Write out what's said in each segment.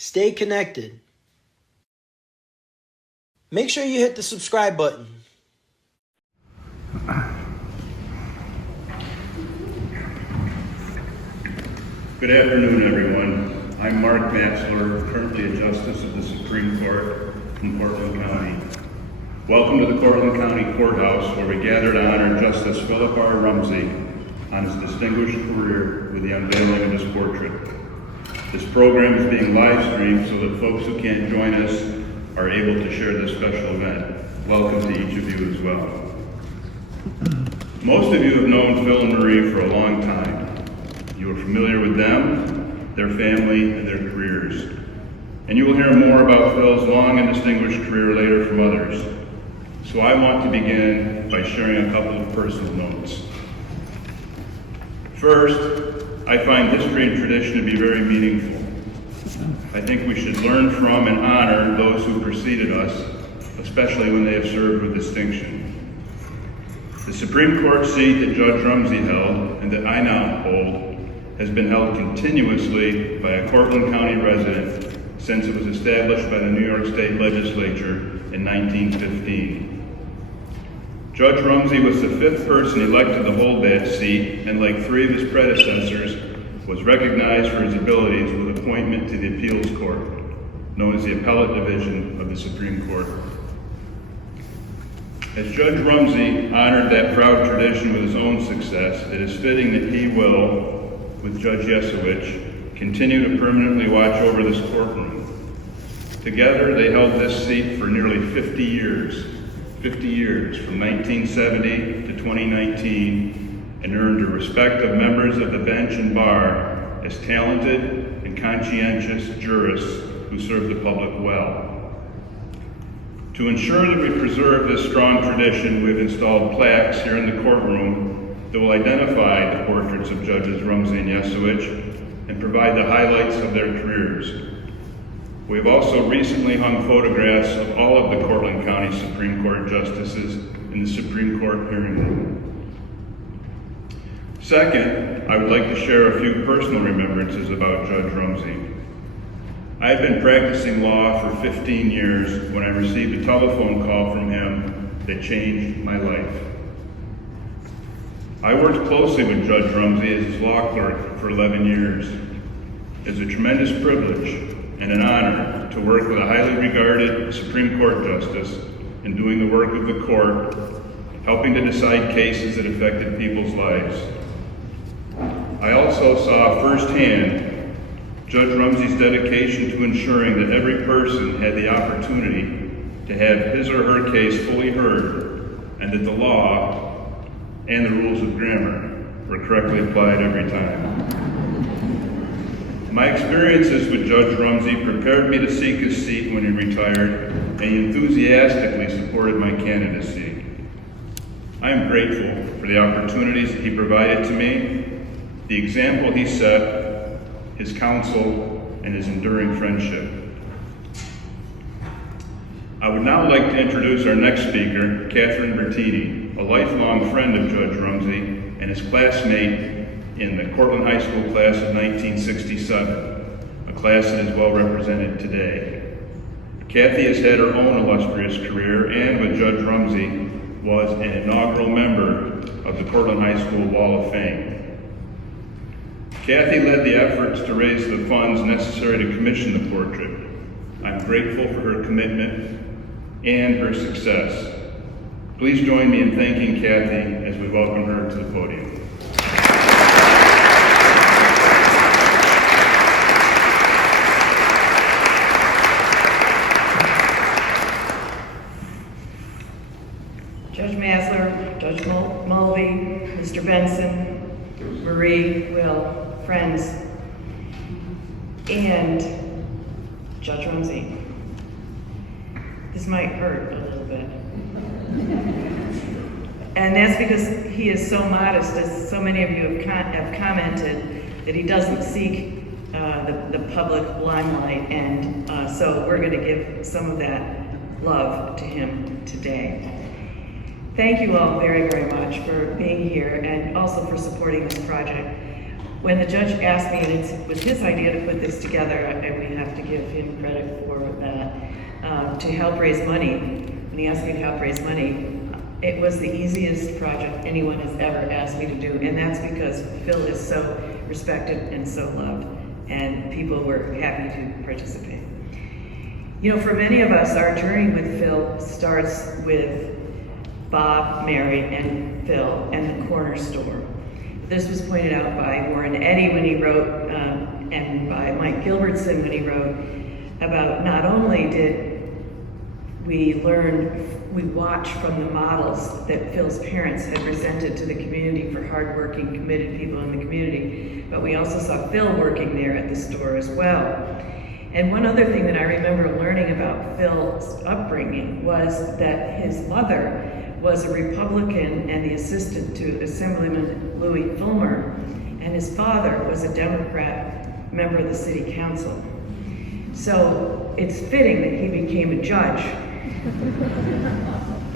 Stay connected. Make sure you hit the subscribe button. Good afternoon, everyone. I'm Mark Matzler, currently a Justice of the Supreme Court from Cortland County. Welcome to the Cortland County Courthouse, where we gather to honor Justice Philip R. Rumsey on his distinguished career with the unveiling of his portrait. This program is being live streamed so that folks who can't join us are able to share this special event. Welcome to each of you as well. Most of you have known Phil and Marie for a long time. You are familiar with them, their family, and their careers. And you will hear more about Phil's long and distinguished career later from others. So I want to begin by sharing a couple of personal notes. First, I find history and tradition to be very meaningful. I think we should learn from and honor those who preceded us, especially when they have served with distinction. The Supreme Court seat that Judge Rumsey held, and that I now hold, has been held continuously by a Cortland County resident since it was established by the New York State Legislature in 1915. Judge Rumsey was the fifth person elected to hold that seat, and like three of his predecessors, was recognized for his abilities with appointment to the Appeals Court, known as the Appellate Division of the Supreme Court. As Judge Rumsey honored that proud tradition with his own success, it is fitting that he will, with Judge Yesowich, continue to permanently watch over this courtroom. Together, they held this seat for nearly 50 years, from 1970 to 2019, and earned the respect of members of the bench and bar as talented and conscientious jurists who serve the public well. To ensure that we preserve this strong tradition, we've installed plaques here in the courtroom that will identify the portraits of Judges Rumsey and Yesowich and provide the highlights of their careers. We have also recently hung photographs of all of the Cortland County Supreme Court justices in the Supreme Court hearing room. Second, I would like to share a few personal remembrances about Judge Rumsey. I have been practicing law for 15 years when I received a telephone call from him that changed my life. I worked closely with Judge Rumsey as his law clerk for 11 years. It's a tremendous privilege and an honor to work with a highly regarded Supreme Court justice in doing the work of the court, helping to decide cases that affected people's lives. I also saw firsthand Judge Rumsey's dedication to ensuring that every person had the opportunity to have his or her case fully heard, and that the law and the rules of grammar were correctly applied every time. My experiences with Judge Rumsey prepared me to seek his seat when he retired, and he enthusiastically supported my candidacy. I am grateful for the opportunities that he provided to me, the example he set, his counsel, and his enduring friendship. I would now like to introduce our next speaker, Catherine Bertini, a lifelong friend of Judge Rumsey and his classmate in the Cortland High School class of 1967, a class that is well represented today. Kathy has had her own illustrious career, and with Judge Rumsey, was an inaugural member of the Cortland High School Wall of Fame. Kathy led the efforts to raise the funds necessary to commission the portrait. I'm grateful for her commitment and her success. Please join me in thanking Kathy as we welcome her to the podium. Judge Masler, Judge Mulvey, Mr. Benson, Marie, Will, friends, and Judge Rumsey. This might hurt a little bit. And that's because he is so modest, as so many of you have commented, that he doesn't seek the public limelight, and so we're going to give some of that love to him today. Thank you all very, very much for being here and also for supporting this project. When the judge asked me, and it was his idea to put this together, and we have to give him credit for that, to help raise money, when he asked me to help raise money, it was the easiest project anyone has ever asked me to do, and that's because Phil is so respected and so loved, and people were happy to participate. You know, for many of us, our journey with Phil starts with Bob, Mary, and Phil and the corner store. This was pointed out by Warren Eddy when he wrote, and by Mike Gilbertson when he wrote about not only did we watch from the models that Phil's parents had presented to the community for hardworking, committed people in the community, but we also saw Phil working there at the store as well. And one other thing that I remember learning about Phil's upbringing was that his mother was a Republican and the assistant to Assemblyman Louis Fulmer, and his father was a Democrat member of the city council. So it's fitting that he became a judge,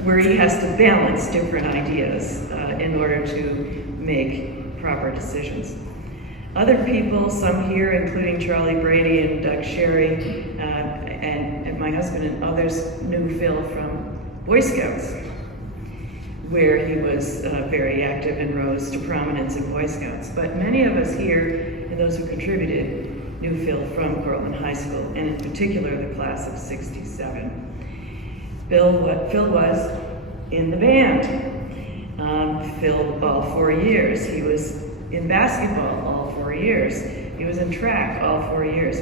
where he has to balance different ideas in order to make proper decisions. Other people, some here, including Charlie Brady and Doug Sherry, and my husband and others, knew Phil from Boy Scouts, where he was very active and rose to prominence in Boy Scouts. But many of us here, and those who contributed, knew Phil from Cortland High School, and in particular the class of '67. Phil was in the band. Phil, all 4 years. He was in basketball all 4 years. He was in track all 4 years.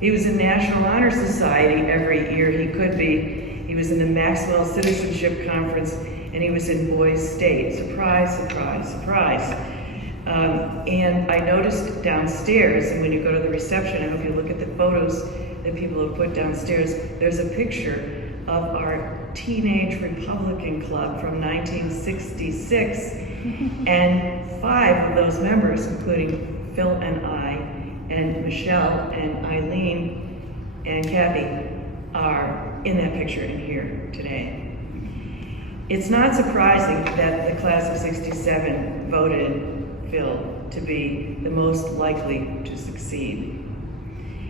He was in National Honor Society every year he could be. He was in the Maxwell Citizenship Conference, and he was in Boys State. Surprise, surprise, surprise. And I noticed downstairs, and when you go to the reception, I hope you look at the photos that people have put downstairs, there's a picture of our Teenage Republican Club from 1966, and 5 of those members, including Phil and I, and Michelle and Eileen and Kathy, are in that picture in here today. It's not surprising that the class of '67 voted Phil to be the most likely to succeed.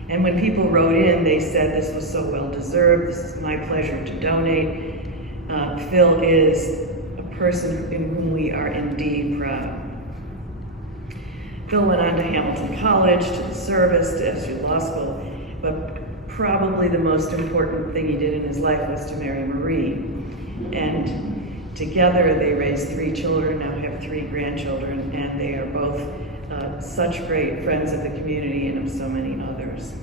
And when people wrote in, they said this was so well deserved, this is my pleasure to donate. Phil is a person in whom we are indeed proud. Phil went on to Hamilton College, to the service, to SU Law School, but probably the most important thing he did in his life was to marry Marie. And together they raised 3 children, now have 3 grandchildren, and they are both such great friends of the community and of so many others.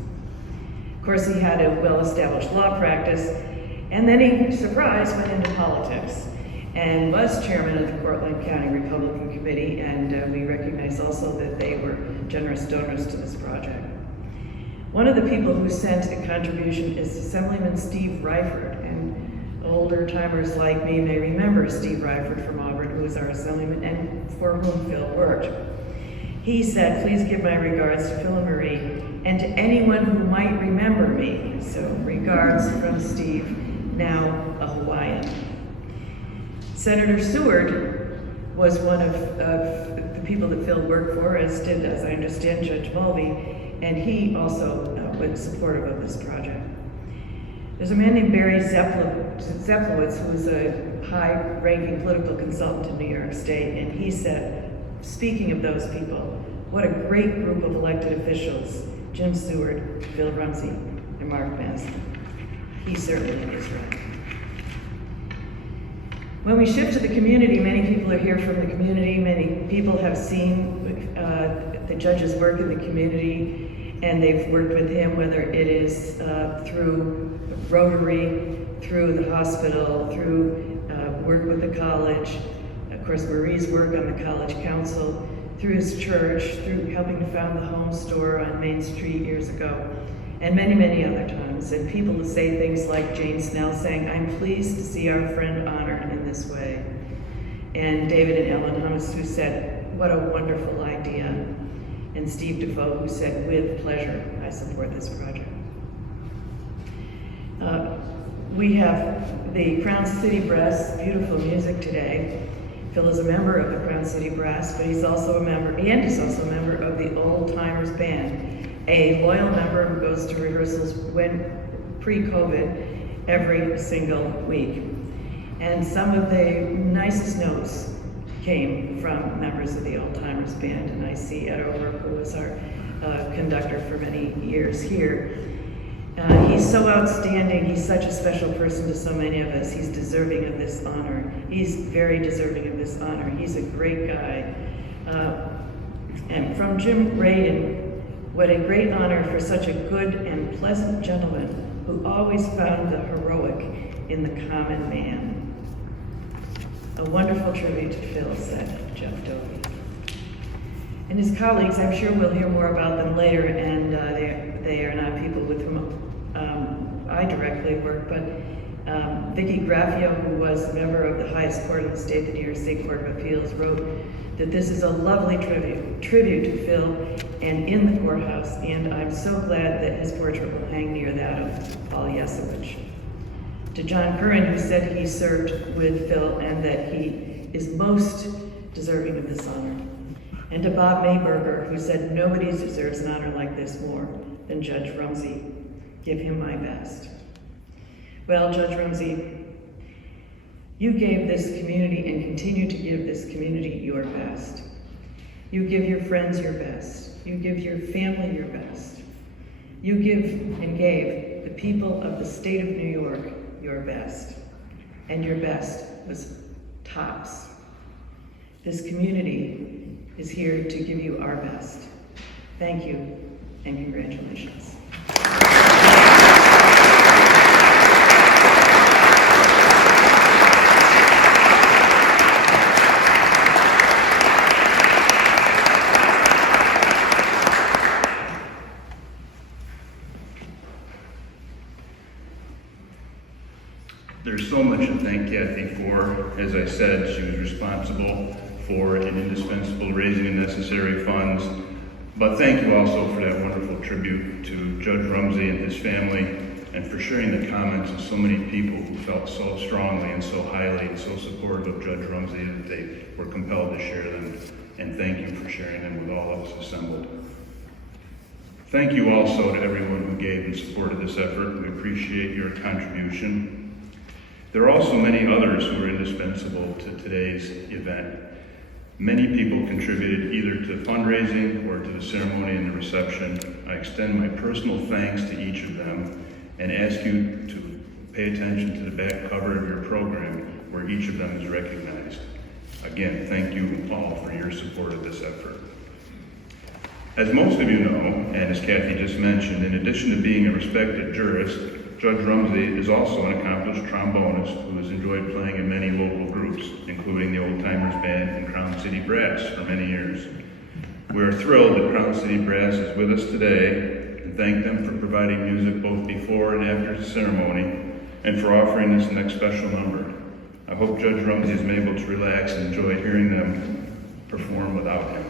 Of course, he had a well-established law practice, and then he, surprise, went into politics and was chairman of the Cortland County Republican Committee, and we recognize also that they were generous donors to this project. One of the people who sent a contribution is Assemblyman Steve Ryford, and older timers like me may remember Steve Ryford from Auburn, who was our assemblyman and for whom Phil worked. He said, "Please give my regards to Phil and Marie and to anyone who might remember me." So regards from Steve, now a Hawaiian. Senator Seward was one of the people that Phil worked for, as did, as I understand, Judge Mulvey, and he also was supportive of this project. There's a man named Barry Zeplowitz, who was a high-ranking political consultant in New York State, and he said, speaking of those people, what a great group of elected officials: Jim Seward, Phil Rumsey, and Mark Mansell. He certainly is right. When we shift to the community, many people are here from the community. Many people have seen the judge's work in the community, and they've worked with him, whether it is through Rotary, through the hospital, through work with the college, of course Marie's work on the college council, through his church, through helping to found the home store on Main Street years ago, and many, many other times. And people who say things like Jane Snell saying, "I'm pleased to see our friend honored in this way." And David and Ellen Hummus, who said, "What a wonderful idea." And Steve Defoe, who said, "With pleasure, I support this project." We have the Crown City Brass, beautiful music today. Phil is a member of the Crown City Brass, but he's also a member, and he's also a member of the Old Timers Band, a loyal member who goes to rehearsals when pre-COVID every single week. And some of the nicest notes came from members of the Old Timers Band, and I see Ed Over, who was our conductor for many years here. He's so outstanding. He's such a special person to so many of us. He's deserving of this honor. He's very deserving of this honor. He's a great guy. And from Jim Braden, what a great honor for such a good and pleasant gentleman who always found the heroic in the common man. A wonderful tribute to Phil, said Jeff Dovey. And his colleagues, I'm sure we'll hear more about them later, and they are not people with whom I directly work, but Vicki Graffio, who was a member of the highest court in the state, the New York State Court of Appeals, wrote that this is a lovely tribute to Phil and in the courthouse, and I'm so glad that his portrait will hang near that of Paul Yesowich. To John Curran, who said he served with Phil and that he is most deserving of this honor. And to Bob Mayberger, who said nobody deserves an honor like this more than Judge Rumsey. Give him my best. Well, Judge Rumsey, you gave this community and continue to give this community your best. You give your friends your best. You give your family your best. You give and gave the people of the state of New York your best. And your best was tops. This community is here to give you our best. Thank you and congratulations. There's so much to thank Kathy for. As I said, she was responsible for and indispensable raising the necessary funds. But thank you also for that wonderful tribute to Judge Rumsey and his family, and for sharing the comments of so many people who felt so strongly and so highly and so supportive of Judge Rumsey that they were compelled to share them. And thank you for sharing them with all of us assembled. Thank you also to everyone who gave in support of this effort. We appreciate your contribution. There are also many others who are indispensable to today's event. Many people contributed either to fundraising or to the ceremony and the reception. I extend my personal thanks to each of them and ask you to pay attention to the back cover of your program where each of them is recognized. Again, thank you all for your support of this effort. As most of you know, and as Kathy just mentioned, in addition to being a respected jurist, Judge Rumsey is also an accomplished trombonist who has enjoyed playing in many local groups, including the Old Timers Band and Crown City Brass for many years. We are thrilled that Crown City Brass is with us today and thank them for providing music both before and after the ceremony and for offering this next special number. I hope Judge Rumsey has been able to relax and enjoy hearing them perform without him.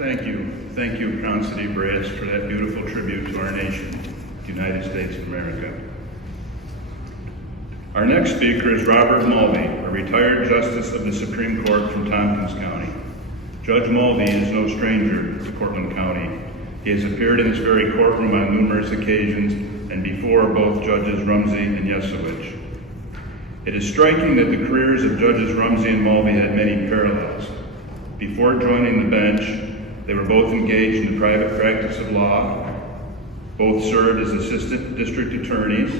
Thank you. Thank you, Councilor Brass, for that beautiful tribute to our nation, the United States of America. Our next speaker is Robert Mulvey, a retired Justice of the Supreme Court from Tompkins County. Judge Mulvey is no stranger to Cortland County. He has appeared in this very courtroom on numerous occasions and before both Judges Rumsey and Yesowich. It is striking that the careers of Judges Rumsey and Mulvey had many parallels. Before joining the bench, they were both engaged in the private practice of law. Both served as assistant district attorneys.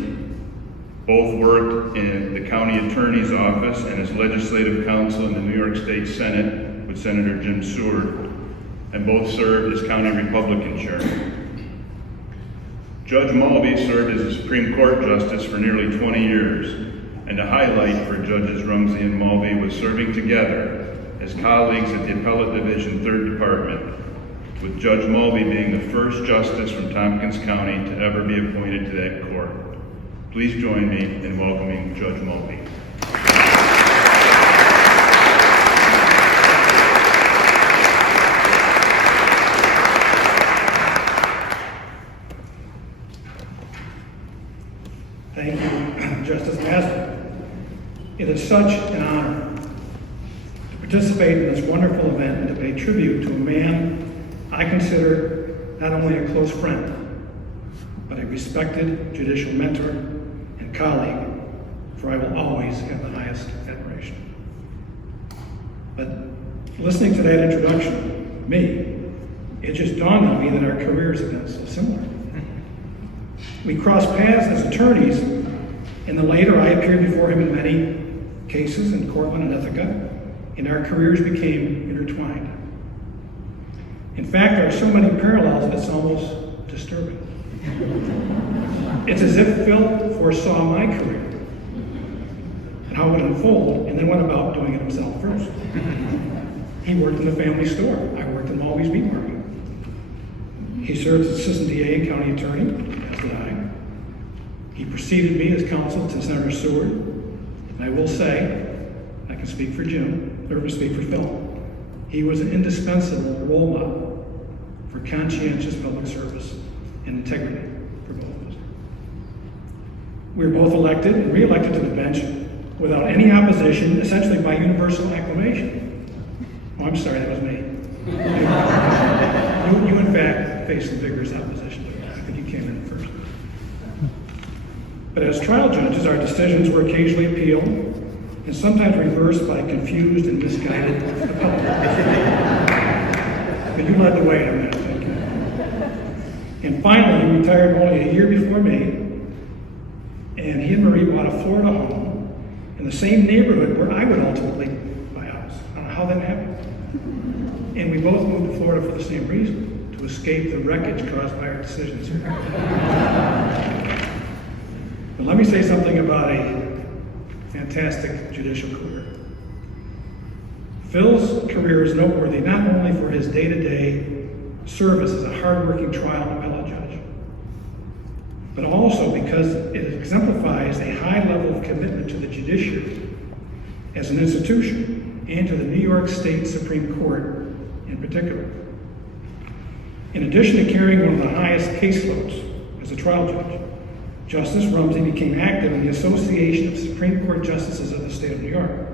Both worked in the county attorney's office and as legislative counsel in the New York State Senate with Senator Jim Seward, and both served as county Republican chairman. Judge Mulvey served as a Supreme Court justice for nearly 20 years, and a highlight for Judges Rumsey and Mulvey was serving together as colleagues at the Appellate Division 3rd Department, with Judge Mulvey being the first justice from Tompkins County to ever be appointed to that court. Please join me in welcoming Judge Mulvey. Thank you, Justice Masler. It is such an honor to participate in this wonderful event and to pay tribute to a man I consider not only a close friend, but a respected judicial mentor and colleague, for I will always have the highest admiration. But listening to that introduction, me, it just dawned on me that our careers have been so similar. We crossed paths as attorneys, and then later I appeared before him in many cases in Cortland and Ithaca, and our careers became intertwined. In fact, there are so many parallels that it's almost disturbing. It's as if Phil foresaw my career and how it would unfold, and then went about doing it himself first. He worked in the family store. I worked in Mulvey's meat market. He served as assistant DA and county attorney, as did I. He preceded me as counsel to Senator Seward, and I will say, I can speak for Jim, or speak for Phil, he was an indispensable role model for conscientious public service and integrity for both of us. We were both elected and re-elected to the bench without any opposition, essentially by universal acclamation. Oh, I'm sorry, that was me. You in fact faced some vigorous opposition. I think you came in first. But as trial judges, our decisions were occasionally appealed and sometimes reversed by confused and misguided appellate. But you led the way on that, thank you. And finally, he retired only a year before me, and he and Marie bought a Florida home in the same neighborhood where I would ultimately buy a house. I don't know how that happened. And we both moved to Florida for the same reason, to escape the wreckage caused by our decisions here. But let me say something about a fantastic judicial career. Phil's career is noteworthy not only for his day-to-day service as a hard-working trial and appellate judge, but also because it exemplifies a high level of commitment to the judiciary as an institution and to the New York State Supreme Court in particular. In addition to carrying one of the highest caseloads as a trial judge, Justice Rumsey became active in the Association of Supreme Court Justices of the State of New York,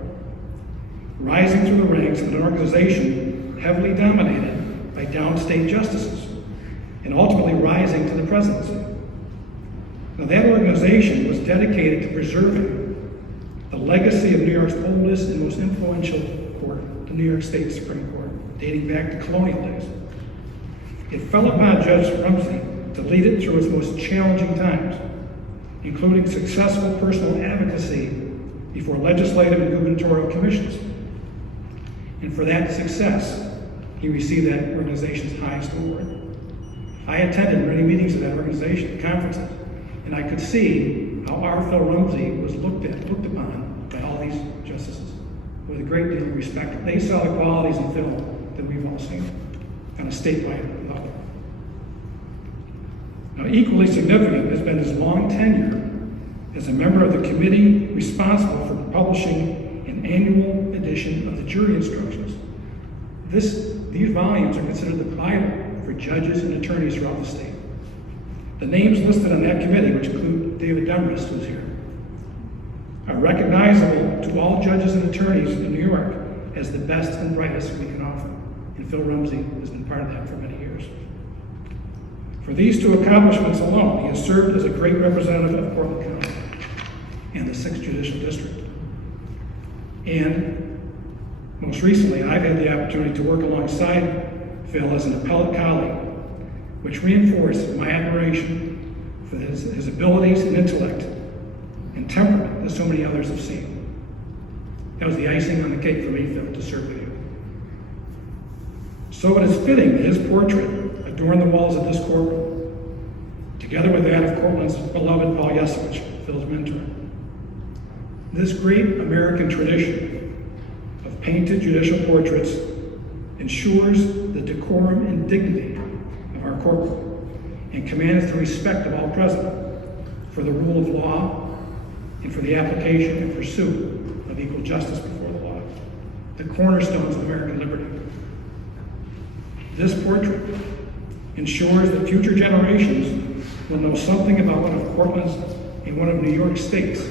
rising through the ranks of an organization heavily dominated by downstate justices, and ultimately rising to the presidency. Now, that organization was dedicated to preserving the legacy of New York's oldest and most influential court, the New York State Supreme Court, dating back to colonial days. It fell upon Judge Rumsey to lead it through its most challenging times, including successful personal advocacy before legislative and gubernatorial commissions. And for that success, he received that organization's highest award. I attended many meetings of that organization, conferences, and I could see how our Phil Rumsey was looked upon by all these justices with a great deal of respect. They saw the qualities in Phil that we've all seen on a statewide level. Now, equally significant has been his long tenure as a member of the committee responsible for publishing an annual edition of the jury instructions. These volumes are considered the Bible for judges and attorneys throughout the state. The names listed on that committee, which include David Demarest, who's here, are recognizable to all judges and attorneys in New York as the best and brightest we can offer. And Phil Rumsey has been part of that for many years. For these two accomplishments alone, he has served as a great representative of Cortland County and the 6th Judicial District. And most recently, I've had the opportunity to work alongside Phil as an appellate colleague, which reinforced my admiration for his abilities and intellect and temperament that so many others have seen. That was the icing on the cake for me, Phil, to serve with you. So it is fitting that his portrait adorn the walls of this courtroom, together with that of Cortland's beloved Paul Yesowich, Phil's mentor. This great American tradition of painted judicial portraits ensures the decorum and dignity of our courtroom and commands the respect of all present for the rule of law and for the application and pursuit of equal justice before the law, the cornerstones of American liberty. This portrait ensures that future generations will know something about one of Cortland's and one of New York State's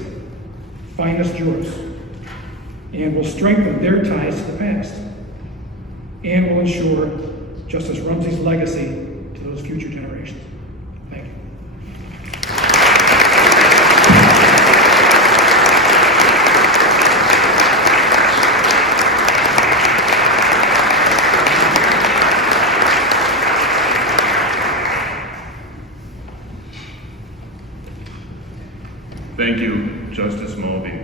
finest jurors, and will strengthen their ties to the past, and will ensure Justice Rumsey's legacy to those future generations. Thank you. Thank you, Justice Mulvey.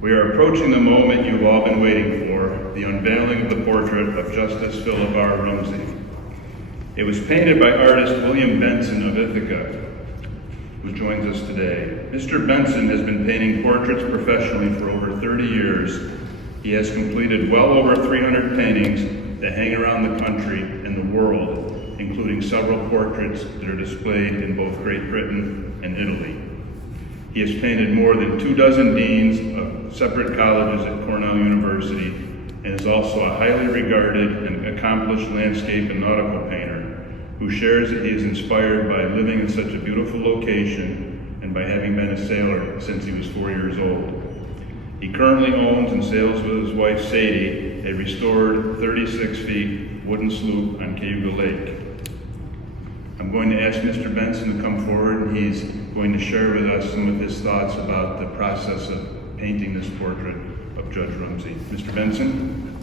We are approaching the moment you've all been waiting for, the unveiling of the portrait of Justice Philip R. Rumsey. It was painted by artist William Benson of Ithaca, who joins us today. Mr. Benson has been painting portraits professionally for over 30 years. He has completed well over 300 paintings that hang around the country and the world, including several portraits that are displayed in both Great Britain and Italy. He has painted more than 24 deans of separate colleges at Cornell University and is also a highly regarded and accomplished landscape and nautical painter who shares that he is inspired by living in such a beautiful location and by having been a sailor since he was 4 years old. He currently owns and sails with his wife Sadie a restored 36 feet wooden sloop on Cayuga Lake. I'm going to ask Mr. Benson to come forward, and he's going to share with us some of his thoughts about the process of painting this portrait of Judge Rumsey. Mr. Benson?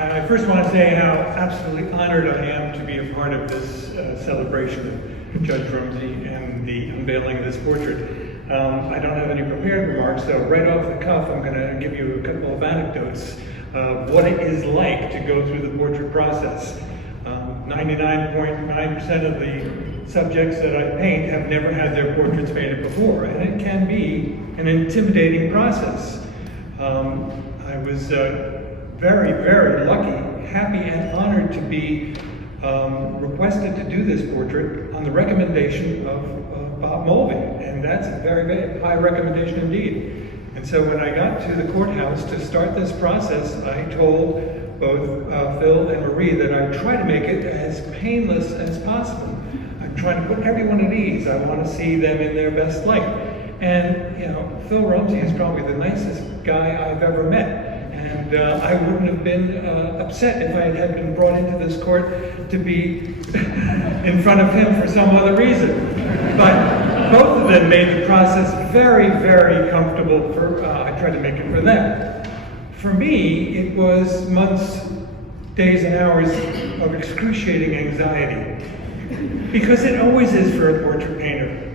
I first want to say how absolutely honored I am to be a part of this celebration of Judge Rumsey and the unveiling of this portrait. I don't have any prepared remarks, so right off the cuff, I'm going to give you a couple of anecdotes of what it is like to go through the portrait process. 99.9% of the subjects that I paint have never had their portraits painted before, and it can be an intimidating process. I was very, very lucky, happy, and honored to be requested to do this portrait on the recommendation of Bob Mulvey, and that's a very, very high recommendation indeed. And so when I got to the courthouse to start this process, I told both Phil and Marie that I'd try to make it as painless as possible. I'm trying to put everyone at ease. I want to see them in their best light. And, you know, Phil Rumsey is probably the nicest guy I've ever met. And I wouldn't have been upset if I had been brought into this court to be in front of him for some other reason. But both of them made the process very, very comfortable. I tried to make it for them. For me, it was months, days, and hours of excruciating anxiety. Because it always is for a portrait painter.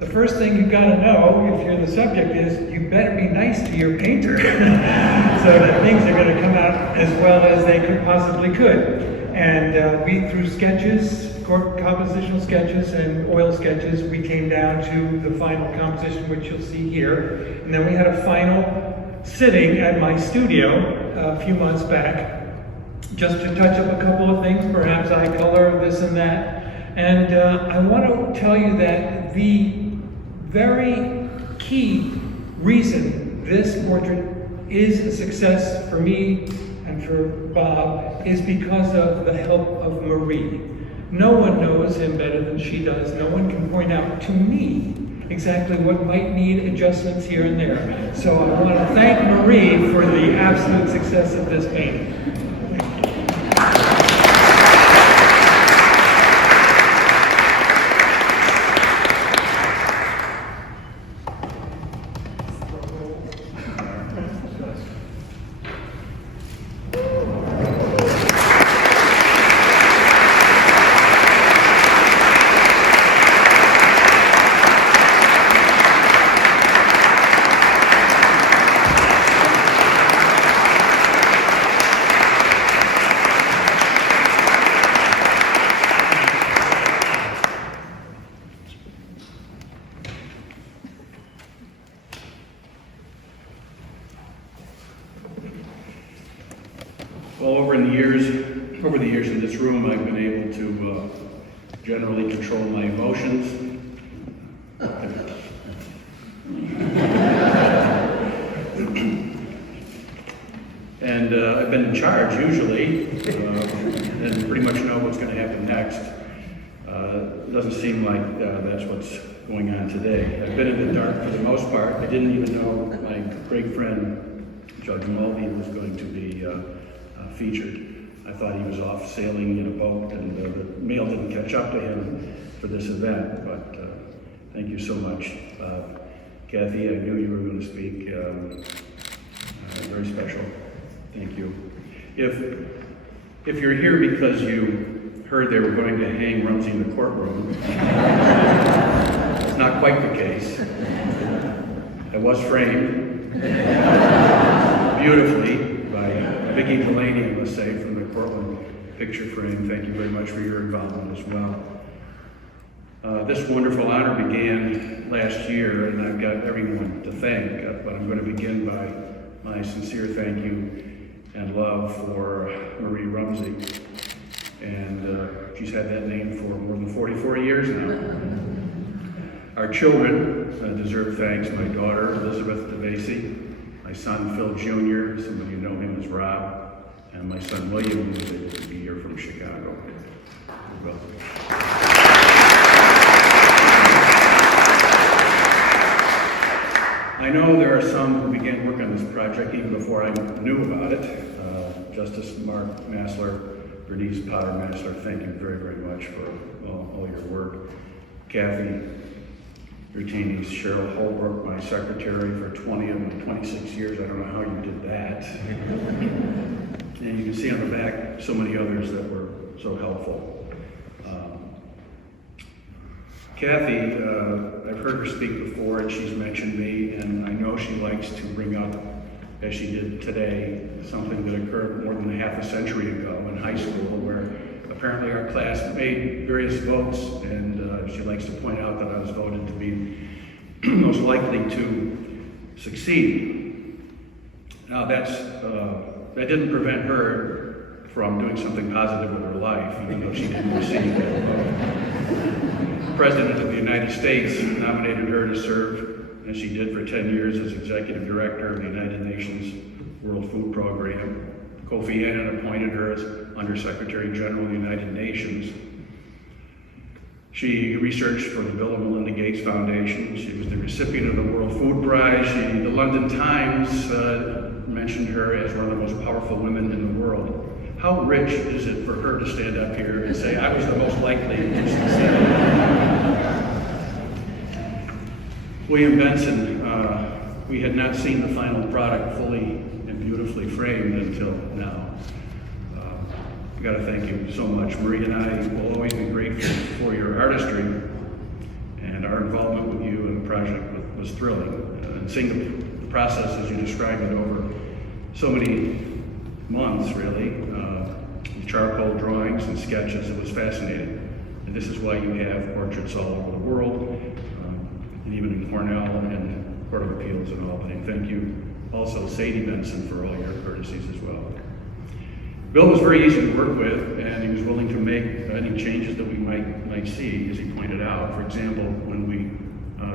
The first thing you've got to know, if you're the subject, is you better be nice to your painter so that things are going to come out as well as they possibly could. And we, through sketches, compositional sketches and oil sketches, we came down to the final composition, which you'll see here. And then we had a final sitting at my studio a few months back, just to touch up a couple of things, perhaps eye color, this and that. And I want to tell you that the very key reason this portrait is a success for me and for Bob is because of the help of Marie. No one knows him better than she does. No one can point out to me exactly what might need adjustments here and there. So I want to thank Marie for the absolute success of this painting. Well, over the years in this room, I've been able to generally control my emotions. And I've been in charge usually, and pretty much know what's going to happen next. It doesn't seem like that's what's going on today. I've been in the dark for the most part. I didn't even know my great friend, Judge Mulvey, was going to be featured. I thought he was off sailing in a boat, and the mail didn't catch up to him for this event, but thank you so much. Kathy, I knew you were going to speak. Very special. Thank you. If you're here because you heard they were going to hang Rumsey in the courtroom, it's not quite the case. I was framed beautifully by Vicki Delaney, I must say, from the Cortland picture frame. Thank you very much for your involvement as well. This wonderful honor began last year, and I've got everyone to thank, but I'm going to begin by my sincere thank you and love for Marie Rumsey. And she's had that name for more than 44 years now. Our children deserve thanks. My daughter, Elizabeth DeVacy, my son, Phil Jr., some of you know him as Rob, and my son, William, who's able to be here from Chicago. You're welcome. I know there are some who began work on this project even before I knew about it. Justice Mark Massler, Bernice Potter Massler, thank you very, very much for all your work. Kathy Bertini, Cheryl Holbrook, my secretary for 20 of my 26 years. I don't know how you did that. And you can see on the back so many others that were so helpful. Kathy, I've heard her speak before, and she's mentioned me, and I know she likes to bring up, as she did today, something that occurred more than half a century ago in high school, where apparently our class made various votes, and she likes to point out that I was voted to be most likely to succeed. Now that didn't prevent her from doing something positive with her life, even though she didn't receive that vote. The President of the United States nominated her to serve, as she did for 10 years, as Executive Director of the United Nations World Food Program. Kofi Annan appointed her as Undersecretary General of the United Nations. She researched for the Bill and Melinda Gates Foundation. She was the recipient of the World Food Prize. The London Times mentioned her as one of the most powerful women in the world. How rich is it for her to stand up here and say, I was the most likely to succeed? William Benson, we had not seen the final product fully and beautifully framed until now. I gotta thank you so much. Marie and I will always be grateful for your artistry, and our involvement with you in the project was thrilling. And seeing the process as you described it over so many months, really, charcoal drawings and sketches, it was fascinating. And this is why you have portraits all over the world, and even in Cornell and Court of Appeals in Albany. Thank you also, Sadie Benson, for all your courtesies as well. Bill was very easy to work with, and he was willing to make any changes that we might see, as he pointed out. For example, when we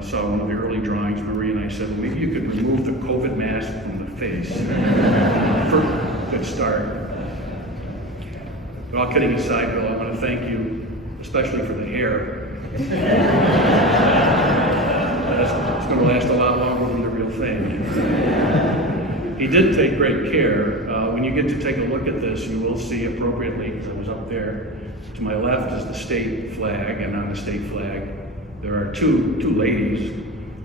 saw one of the early drawings, Marie and I said, well, maybe you could remove the COVID mask from the face for a good start. But all kidding aside, Bill, I want to thank you, especially for the hair. It's going to last a lot longer than the real thing. He did take great care. When you get to take a look at this, you will see appropriately, because I was up there, to my left is the state flag, and on the state flag there are two ladies.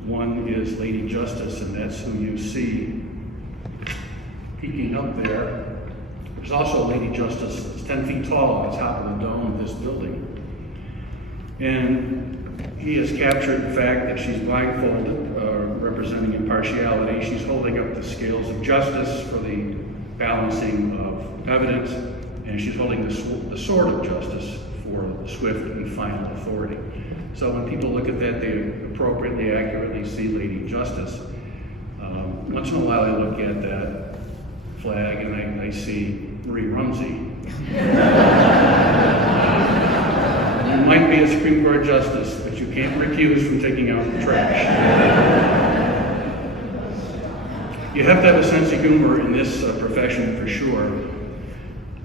One is Lady Justice, and that's who you see peeking up there. There's also Lady Justice that's 10 feet tall on the top of the dome of this building. And he has captured the fact that she's blindfolded, representing impartiality. She's holding up the scales of justice for the balancing of evidence, and she's holding the sword of justice for the swift and final authority. So when people look at that, they appropriately, accurately see Lady Justice. Once in a while I look at that flag and I see Marie Rumsey. You might be a Supreme Court Justice, but you can't recuse from taking out the trash. You have to have a sense of humor in this profession for sure.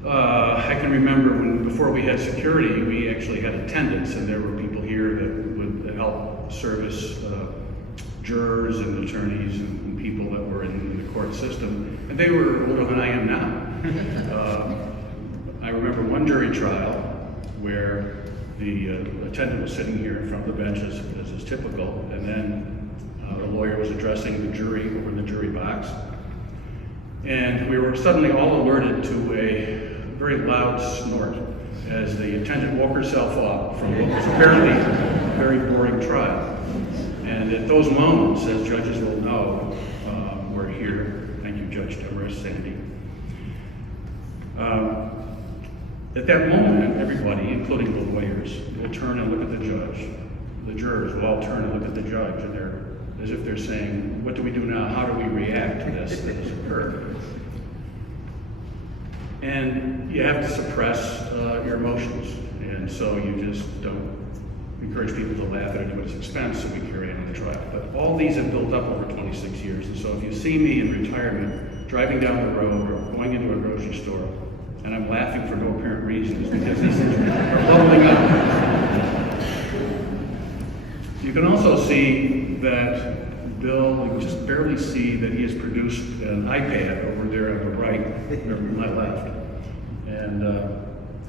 I can remember when, before we had security, we actually had attendants, and there were people here that would help service jurors and attorneys and people that were in the court system, and they were older than I am now. I remember one jury trial where the attendant was sitting here in front of the bench, as is typical, and then the lawyer was addressing the jury over in the jury box. And we were suddenly all alerted to a very loud snort as the attendant woke herself up from what was apparently a very boring trial. And at those moments, as judges will know, we're here. Thank you, Judge Demarest, Sandy. At that moment, everybody, including the lawyers, will turn and look at the judge. The jurors will all turn and look at the judge, and they're as if they're saying, what do we do now? How do we react to this that has occurred? And you have to suppress your emotions, and so you just don't encourage people to laugh at anybody's expense, so we carry on the trial. But all these have built up over 26 years, and so if you see me in retirement, driving down the road or going into a grocery store, and I'm laughing for no apparent reason, it's because these things are bubbling up. You can also see that Bill, you can just barely see that he has produced an iPad over there on the right, or my left. And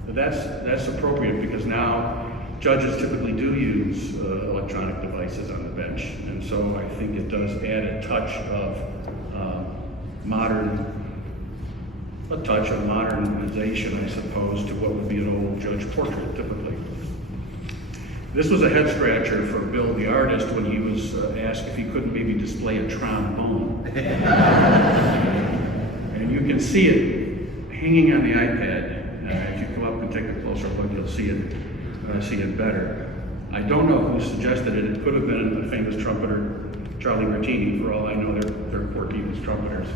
that's appropriate because now judges typically do use electronic devices on the bench. And so I think it does add a touch of modernization, I suppose, to what would be an old judge portrait typically. This was a head scratcher for Bill the artist when he was asked if he couldn't maybe display a trombone. And you can see it hanging on the iPad. If you go up and take a closer look, you'll see it better. I don't know who suggested it. It could have been the famous trumpeter Charlie Martini. For all I know, they're quirky as trumpeters.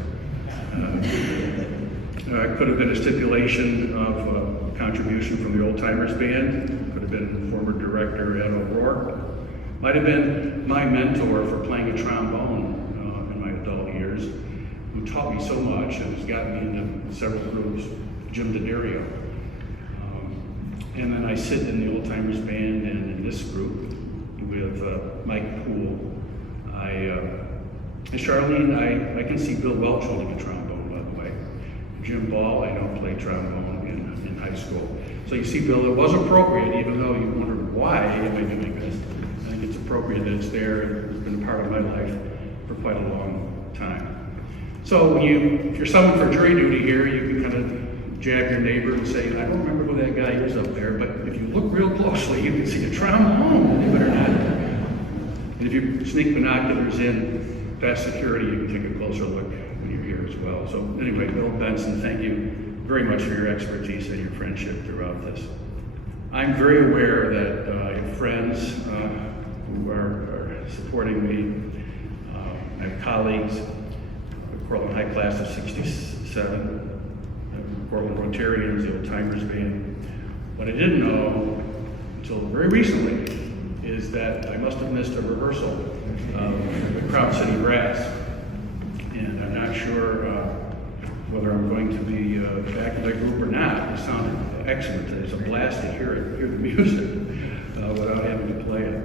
It could have been a stipulation of contribution from the Old Timers Band. Could have been former director Ed O'Rourke. Might have been my mentor for playing a trombone in my adult years, who taught me so much and has gotten me into several groups, Jim DeDario. And then I sit in the Old Timers Band and in this group with Mike Poole. And Charlene, I can see Bill Welch holding a trombone, by the way. Jim Ball, I know, played trombone in high school. So you see, Bill, it was appropriate, even though you wondered why am I doing this. I think it's appropriate that it's there and it's been a part of my life for quite a long time. So if you're summoned for jury duty here, you can kind of jab your neighbor and say, I don't remember who that guy is up there, but if you look real closely, you can see a trombone, believe it or not. And if you sneak binoculars in past security, you can take a closer look when you're here as well. So anyway, Bill Benson, thank you very much for your expertise and your friendship throughout this. I'm very aware that I have friends who are supporting me. I have colleagues, the Cortland High Class of '67, Cortland Rotarians, the Old Timers Band. What I didn't know until very recently is that I must have missed a rehearsal of the Crowd City Brass. And I'm not sure whether I'm going to be back in that group or not. It sounded excellent. It's a blast to hear the music without having to play it.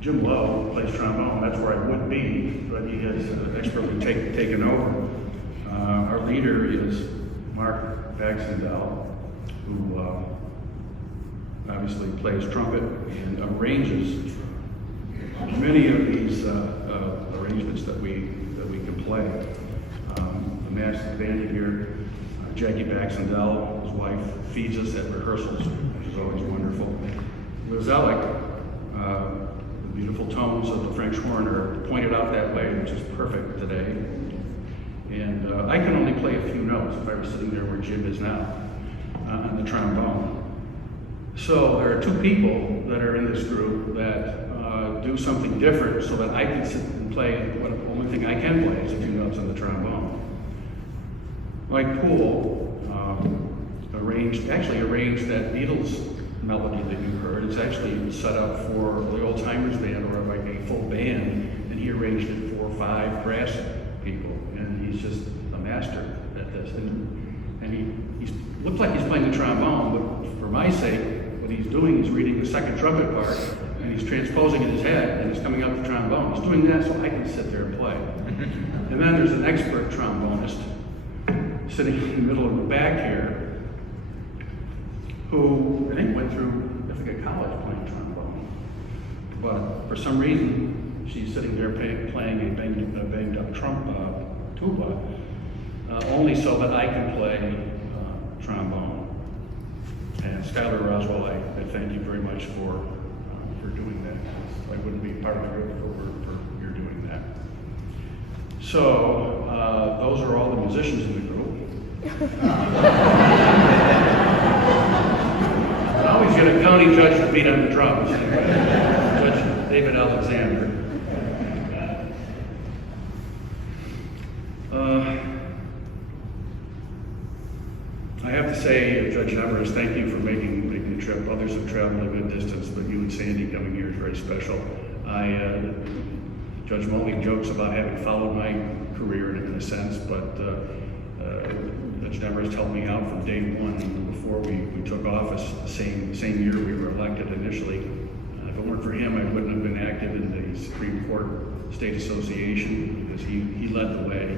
Jim Lowe plays trombone. That's where I would be, but he has expertly taken over. Our leader is Mark Baxendale, who obviously plays trumpet and arranges many of these arrangements that we can play. The master band here, Jackie Baxendale, his wife, feeds us at rehearsals, which is always wonderful. Liz Ellick, the beautiful tones of the French horn are pointed out that way, which is perfect today. And I can only play a few notes if I were sitting there where Jim is now on the trombone. So there are two people that are in this group that do something different so that I can sit and play. The only thing I can play is a few notes on the trombone. Mike Poole arranged that Beatles melody that you heard. It's actually set up for the Old Timers Band or like a full band, and he arranged it for 5 brass people, and he's just a master at this. And he looks like he's playing the trombone, but for my sake, what he's doing is reading the second trumpet part, and he's transposing in his head, and he's coming out the trombone. He's doing that so I can sit there and play. And then there's an expert trombonist sitting in the middle of the back here, who I think went through, a college playing trombone. But for some reason, she's sitting there playing a banged up tuba, only so that I can play trombone. And Skylar Roswell, I thank you very much for doing that. I wouldn't be part of the group for your doing that. So those are all the musicians in the group. I always get a county judge to beat on the drums. Judge David Alexander. I have to say, Judge Nevers, thank you for making the trip. Others have traveled a good distance, but you and Sandy coming here is very special. Judge Mulvey jokes about having followed my career in a sense, but Judge Nevers helped me out from day one before we took office. The same year we were elected initially. If it weren't for him, I wouldn't have been active in the Supreme Court State Association because he led the way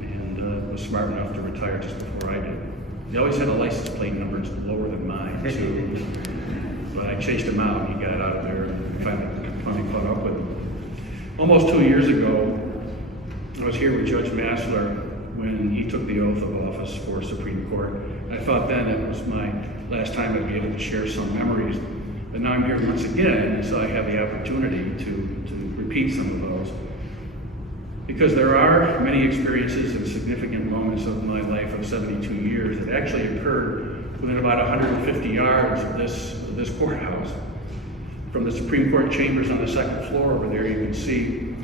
and was smart enough to retire just before I did. He always had a license plate number lower than mine too, but I chased him out. He got out of there and finally caught up with him. Almost 2 years ago, I was here with Judge Massler when he took the oath of office for Supreme Court. I thought then it was my last time I'd be able to share some memories. But now I'm here once again, so I have the opportunity to repeat some of those. Because there are many experiences and significant moments of my life of 72 years that actually occurred within about 150 yards of this courthouse. From the Supreme Court chambers on the second floor over there, you can see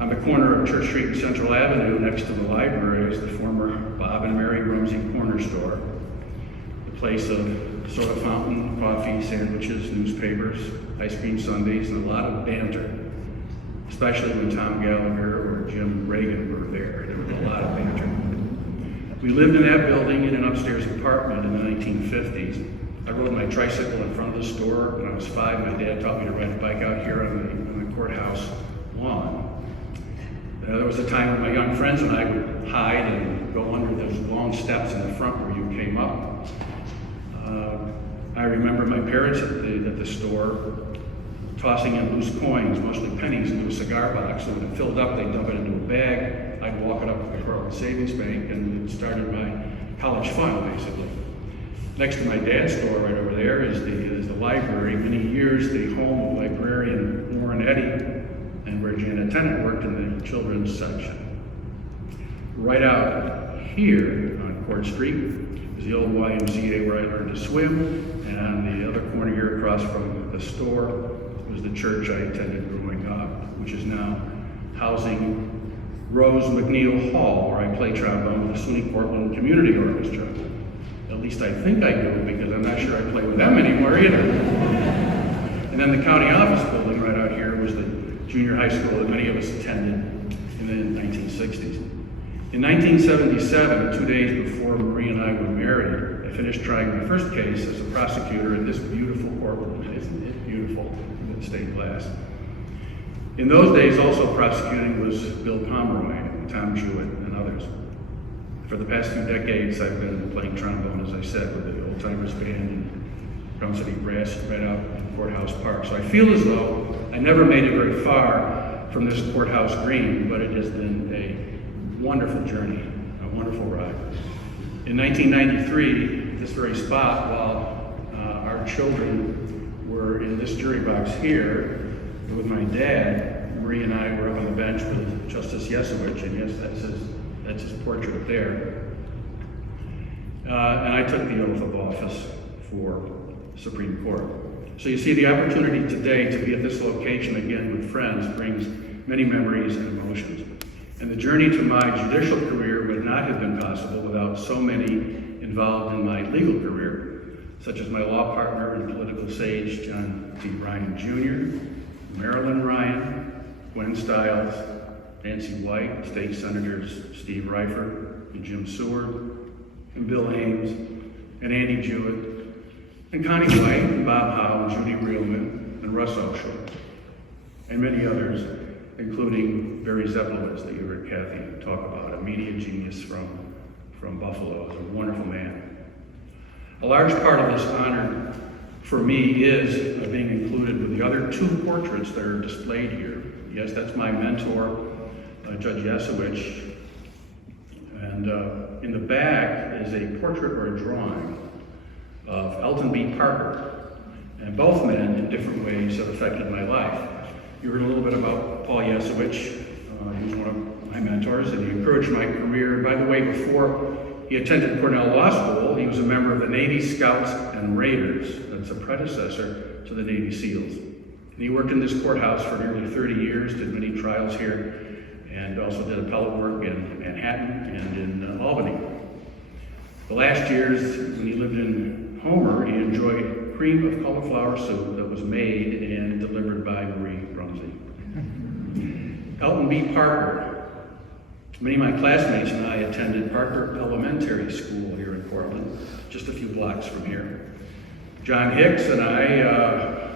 on the corner of Church Street and Central Avenue, next to the library, is the former Bob and Mary Rumsey Corner Store, the place of soda fountain, coffee, sandwiches, newspapers, ice cream sundaes, and a lot of banter, especially when Tom Gallagher or Jim Reagan were there. There was a lot of banter. We lived in that building in an upstairs apartment in the 1950s. I rode my tricycle in front of the store when I was 5. My dad taught me to ride a bike out here on the courthouse lawn. There was a time when my young friends and I would hide and go under those long steps in the front where you came up. I remember my parents at the store tossing in loose coins, mostly pennies, into a cigar box. So when it filled up, they'd dump it into a bag. I'd walk it up to the Cortland Savings Bank, and it started my college fund, basically. Next to my dad's store, right over there, is the library. Many years, the home of librarian Warren Eddy, and where Janet Tennant worked in the children's section. Right out here on Court Street is the old YMCA where I learned to swim, and on the other corner here across from the store was the church I attended growing up, which is now housing Rose McNeil Hall, where I play trombone with the SUNY Cortland Community Orchestra. At least I think I do, because I'm not sure I play with them anymore either. And then the county office building right out here was the junior high school that many of us attended in the 1960s. In 1977, 2 days before Marie and I were married, I finished trying my first case as a prosecutor in this beautiful courtroom. Isn't it beautiful? With stained glass. In those days, also prosecuting was Bill Pomeroy, Tom Jewett, and others. For the past 2 decades, I've been playing trombone, as I said, with the Old Timers Band and Crown City Brass right out in Courthouse Park. So I feel as though I never made it very far from this courthouse green, but it has been a wonderful journey, a wonderful ride. In 1993, this very spot, while our children were in this jury box here with my dad, Marie and I were up on the bench with Justice Yesowich, and yes, that's his portrait up there. And I took the oath of office for Supreme Court. So you see, the opportunity today to be at this location again with friends brings many memories and emotions. And the journey to my judicial career would not have been possible without so many involved in my legal career, such as my law partner and political sage, John T. Ryan Jr., Marilyn Ryan, Gwen Stiles, Nancy White, State Senators Steve Reifer and Jim Seward, and Bill Ames, and Andy Jewett, and Connie White, and Bob Howe, and Judy Reelman, and Russ Oshaw, and many others, including Barry Zeplowitz that you heard Kathy talk about, a media genius from Buffalo, is a wonderful man. A large part of this honor for me is being included with the other 2 portraits that are displayed here. Yes, that's my mentor, Judge Yesowich, and in the back is a portrait or a drawing of Elton B. Parker, and both men in different ways have affected my life. You heard a little bit about Paul Yesowich. He was one of my mentors, and he encouraged my career. By the way, before he attended Cornell Law School, he was a member of the Navy Scouts and Raiders. That's a predecessor to the Navy SEALs. And he worked in this courthouse for nearly 30 years, did many trials here, and also did appellate work in Manhattan and in Albany. The last years, when he lived in Homer, he enjoyed cream of cauliflower soup that was made and delivered by Marie Rumsey. Elton B. Parker. Many of my classmates and I attended Parker Elementary School here in Cortland, just a few blocks from here. John Hicks and I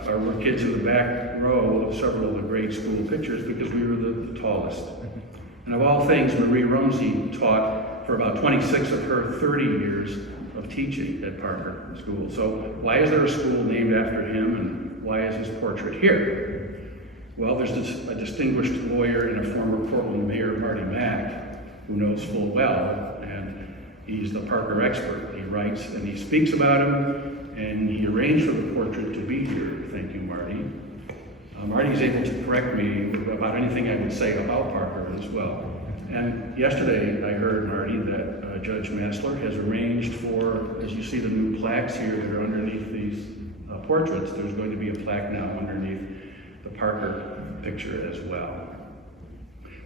were kids in the back row of several of the grade school pictures because we were the tallest. And of all things, Marie Rumsey taught for about 26 of her 30 years of teaching at Parker School. So why is there a school named after him, and why is his portrait here? Well, there's a distinguished lawyer and a former Cortland mayor, Marty Mack, who knows full well, and he's the Parker expert. He writes and he speaks about him, and he arranged for the portrait to be here. Thank you, Marty. Marty's able to correct me about anything I would say about Parker as well. And yesterday I heard, Marty, that Judge Massler has arranged for, as you see the new plaques here that are underneath these portraits, there's going to be a plaque now underneath the Parker picture as well.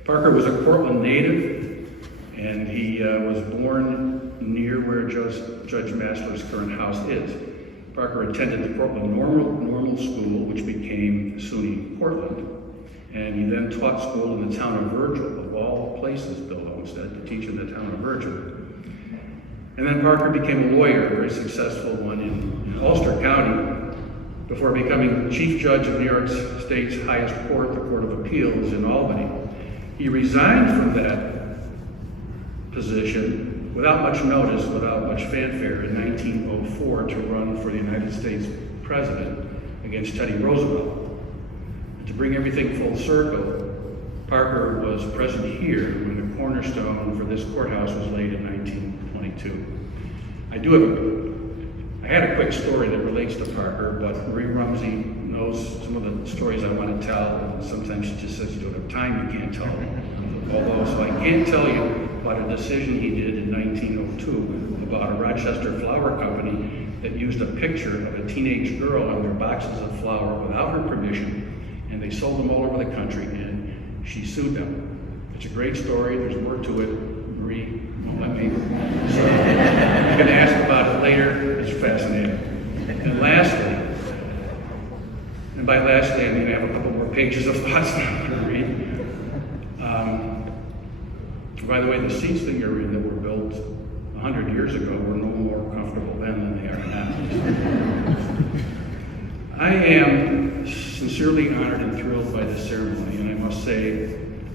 Parker was a Cortland native, and he was born near where Judge Massler's current house is. Parker attended the Cortland Normal School, which became SUNY Cortland, and he then taught school in the town of Virgil, of all places, Bill Olmsted, to teach in the town of Virgil. And then Parker became a lawyer, a very successful one in Ulster County, before becoming Chief Judge of New York State's highest court, the Court of Appeals in Albany. He resigned from that position without much notice, without much fanfare, in 1904 to run for the United States president against Teddy Roosevelt. And to bring everything full circle, Parker was present here when the cornerstone for this courthouse was laid in 1922. I had a quick story that relates to Parker, but Marie Rumsey knows some of the stories I want to tell, and sometimes she just says, you don't have time, you can't tell them. Although, so I can't tell you about a decision he did in 1902 about a Rochester flour company that used a picture of a teenage girl on their boxes of flour without her permission, and they sold them all over the country, and she sued them. It's a great story. There's more to it. Marie won't let me. So I'm going to ask about it later. It's fascinating. And lastly, and by lastly, I mean I have a couple more pages of thoughts that I'm going to read. By the way, the seats that you're in that were built 100 years ago were no more comfortable then than they are now. I am sincerely honored and thrilled by this ceremony, and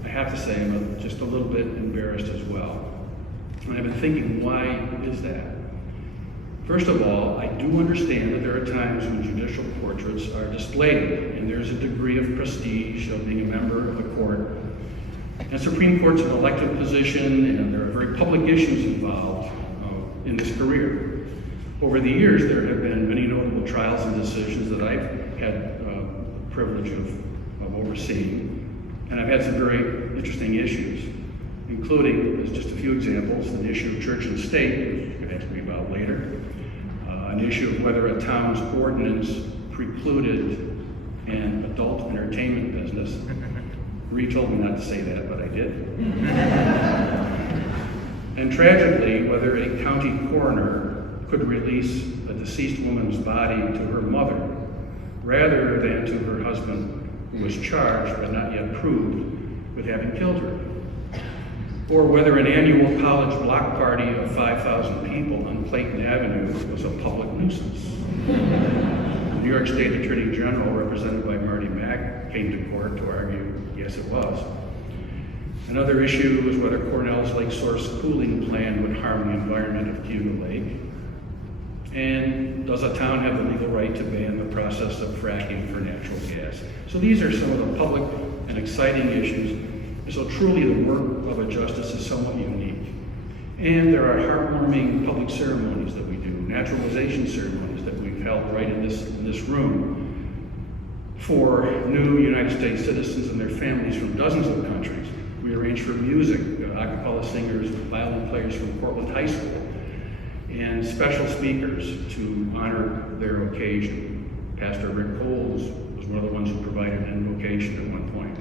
I have to say, I'm just a little bit embarrassed as well. And I've been thinking, why is that? First of all, I do understand that there are times when judicial portraits are displayed, and there's a degree of prestige of being a member of the court. And Supreme Court's an elected position, and there are very public issues involved in this career. Over the years, there have been many notable trials and decisions that I've had the privilege of overseeing, and I've had some very interesting issues, including, as just a few examples, the issue of church and state, which you can ask me about later, an issue of whether a town's ordinance precluded an adult entertainment business. Marie told me not to say that, but I did. And tragically, whether a county coroner could release a deceased woman's body to her mother rather than to her husband, who was charged but not yet proved with having killed her. Or whether an annual college block party of 5,000 people on Clayton Avenue was a public nuisance. The New York State Attorney General, represented by Marty Mack, came to court to argue, yes, it was. Another issue was whether Cornell's Lake Source cooling plan would harm the environment of Cayuga Lake. And does a town have the legal right to ban the process of fracking for natural gas? So these are some of the public and exciting issues. And so truly the work of a justice is somewhat unique. And there are heartwarming public ceremonies that we do, naturalization ceremonies that we've held right in this room for new United States citizens and their families from dozens of countries. We arrange for music, a cappella singers, violin players from Cortland High School, and special speakers to honor their occasion. Pastor Rick Coles was one of the ones who provided an invocation at one point.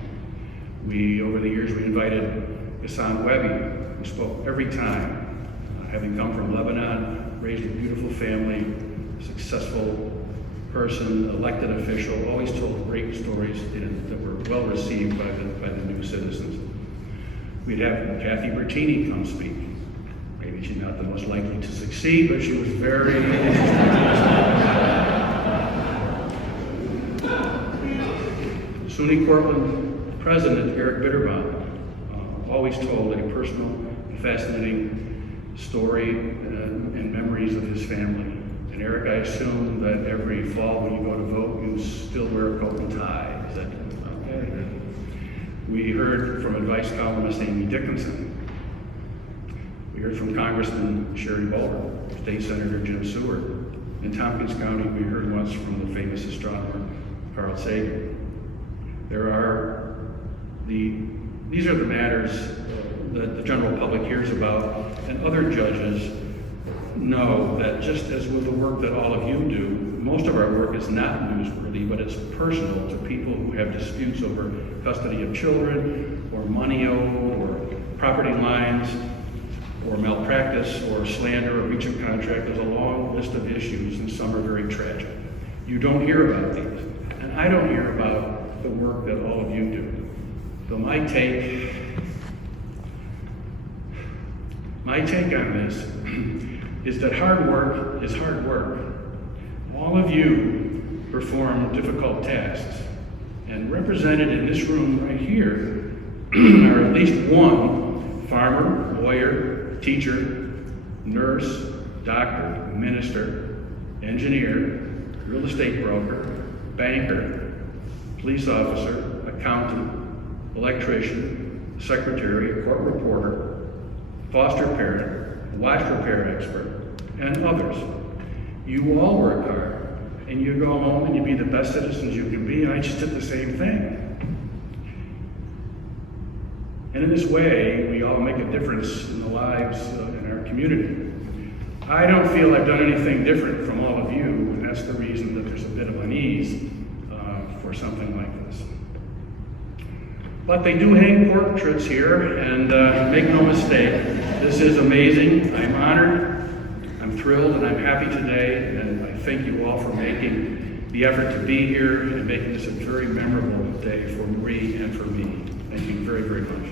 Over the years, we invited Hassan Webby, who spoke every time, having come from Lebanon, raised a beautiful family, successful person, elected official, always told great stories that were well received by the new citizens. We'd have Kathy Bertini come speak. Maybe she's not the most likely to succeed, but she was very SUNY Cortland President Eric Bitterbaum always told a personal and fascinating story and memories of his family. And Eric, I assume that every fall when you go to vote, you still wear a coat and tie. Is that okay? We heard from advice columnist Amy Dickinson. We heard from Congressman Sherry Bowler, State Senator Jim Seward. In Tompkins County, we heard once from the famous astronomer Carl Sagan. These are the matters that the general public hears about, and other judges know that just as with the work that all of you do, most of our work is not newsworthy, but it's personal to people who have disputes over custody of children, or money owed, or property lines, or malpractice, or slander, or breach of contract. There's a long list of issues, and some are very tragic. You don't hear about these, and I don't hear about the work that all of you do. So my take on this is that hard work is hard work. All of you perform difficult tasks, and represented in this room right here are at least one farmer, lawyer, teacher, nurse, doctor, minister, engineer, real estate broker, banker, police officer, accountant, electrician, secretary, court reporter, foster parent, watch repair expert, and others. You all work hard, and you go home and you be the best citizens you can be, and I just did the same thing. And in this way, we all make a difference in the lives in our community. I don't feel I've done anything different from all of you, and that's the reason that there's a bit of unease for something like this. But they do hang portraits here, and make no mistake, this is amazing. I'm honored, I'm thrilled, and I'm happy today, and I thank you all for making the effort to be here and making this a very memorable day for Marie and for me. Thank you very, very much.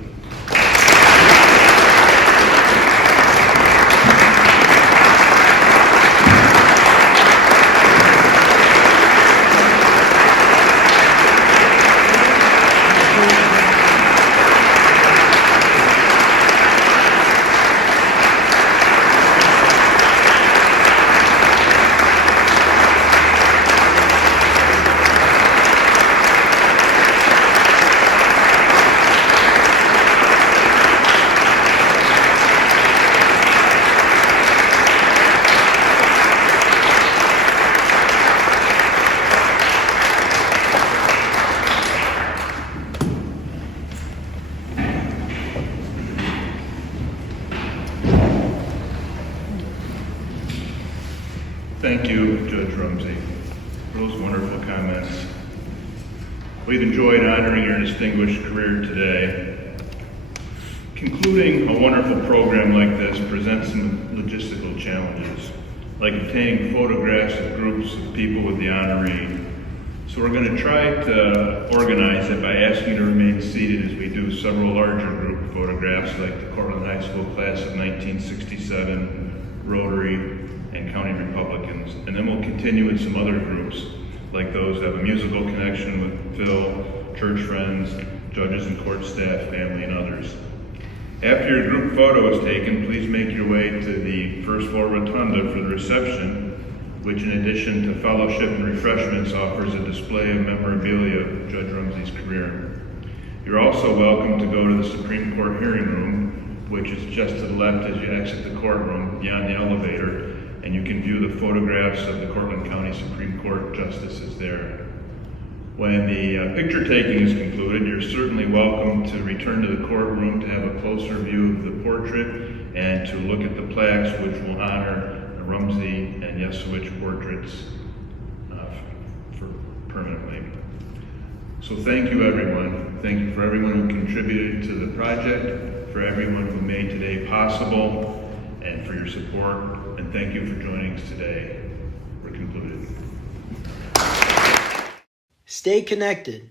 Thank you, Judge Rumsey, for those wonderful comments. We've enjoyed honoring your distinguished career today. Concluding a wonderful program like this presents some logistical challenges, like obtaining photographs of groups of people with the honoree. So we're going to try to organize it by asking you to remain seated as we do several larger group photographs, like the Cortland High School class of 1967, Rotary, and County Republicans. And then we'll continue with some other groups, like those that have a musical connection with Phil, church friends, judges and court staff, family, and others. After your group photo is taken, please make your way to the first floor rotunda for the reception, which in addition to fellowship and refreshments offers a display of memorabilia of Judge Rumsey's career. You're also welcome to go to the Supreme Court hearing room, which is just to the left as you exit the courtroom beyond the elevator, and you can view the photographs of the Cortland County Supreme Court justices there. When the picture taking is concluded, you're certainly welcome to return to the courtroom to have a closer view of the portrait and to look at the plaques which will honor the Rumsey and Yesowich portraits for permanently. So thank you, everyone. Thank you for everyone who contributed to the project, for everyone who made today possible, and for your support. And thank you for joining us today. We're concluded. Stay connected.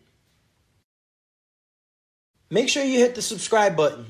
Make sure you hit the subscribe button.